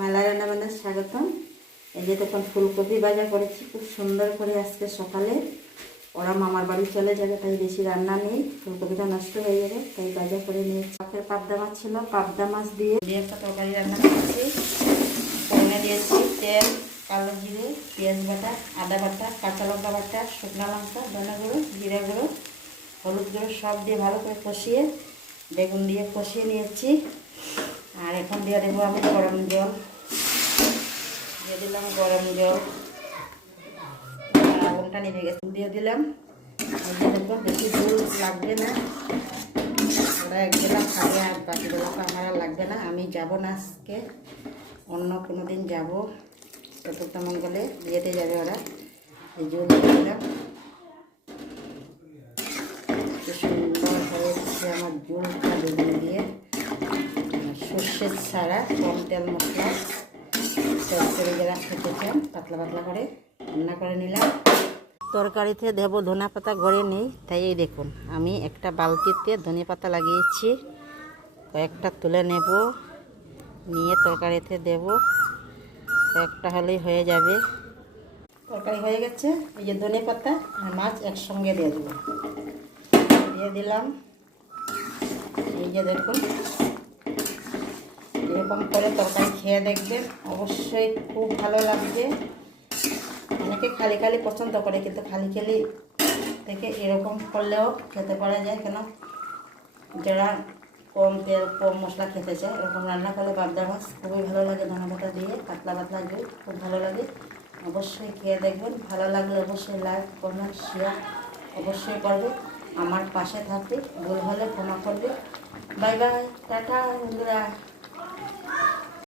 মেলা রান্নাবান্নার স্বাগতম। এই যে তখন ফুলকপি ভাজা করেছি খুব সুন্দর করে। আজকে সকালে ওরা মামার বাড়ি চলে যাবে, তাই বেশি রান্না নেই, ফুলকপিটা নষ্ট হয়ে যাবে, তাই ভাজা করে নিয়েছি। পাখের পাবদা মাছ ছিল, পাবদা মাছ দিয়ে একটা তরকারি রান্না করেছি। ফোড়নে দিয়েছি তেল, কালো জিরে, পেঁয়াজ বাটা, আদা বাটা, কাঁচা লঙ্কা বাটা, শুকনো লঙ্কা, ধনে গুঁড়ো, জিরা গুঁড়ো, হলুদ গুঁড়ো সব দিয়ে ভালো করে কষিয়ে বেগুন দিয়ে কষিয়ে নিয়েছি। আর এখন দিয়ে দেবো আমি গরম জল, দিয়ে দিলাম গরম জল। আগুনটা নেমে গেছে, দিয়ে দিলাম। দেখো বেশি ঝোল লাগবে না, ওরা এক বেলা খাবে আর বাকি বেলাটা আমার আর লাগবে না। আমি যাব না আজকে, অন্য কোনো দিন যাবো। চতুর্থ মঙ্গলে বিয়েতে যাবে ওরা। এই জল দিয়ে দিলাম, কি সুন্দর হয়েছে আমার ঝোলটা বেগুন দিয়ে। সর্ষের ছাড়া কম তেল মশলা তরকারি যারা খেতে চান পাতলা পাতলা করে রান্না করে নিলাম। তরকারিতে দেবো ধনে পাতা গড়ে নেই, তাই এই দেখুন আমি একটা বালতিতে ধনে পাতা লাগিয়েছি। কয়েকটা তুলে নেব, নিয়ে তরকারিতে দেব। কয়েকটা হলেই হয়ে যাবে। তরকারি হয়ে গেছে। এই যে ধনে পাতা আর মাছ একসঙ্গে দিয়ে দেবো, দিয়ে দিলাম। এই যে দেখুন এরকম করে তরকারি খেয়ে দেখবেন, অবশ্যই খুব ভালো লাগবে। অনেকে খালি খালি পছন্দ করে, কিন্তু খালি খালি থেকে এরকম করলেও খেতে পারা যায়। কেন যারা কম তেল কম মশলা খেতে চায়, এরকম রান্না করলে পাবদা মাছ খুবই ভালো লাগে। ধনে পাতা দিয়ে পাতলা পাতলা ঝোল খুব ভালো লাগে। অবশ্যই খেয়ে দেখবেন, ভালো লাগলে অবশ্যই লাইক কমেন্ট শেয়ার অবশ্যই করবে। আমার পাশে থাকবে, ভুল হলে ক্ষমা করবে। বাই বাই, টাটা বন্ধুরা।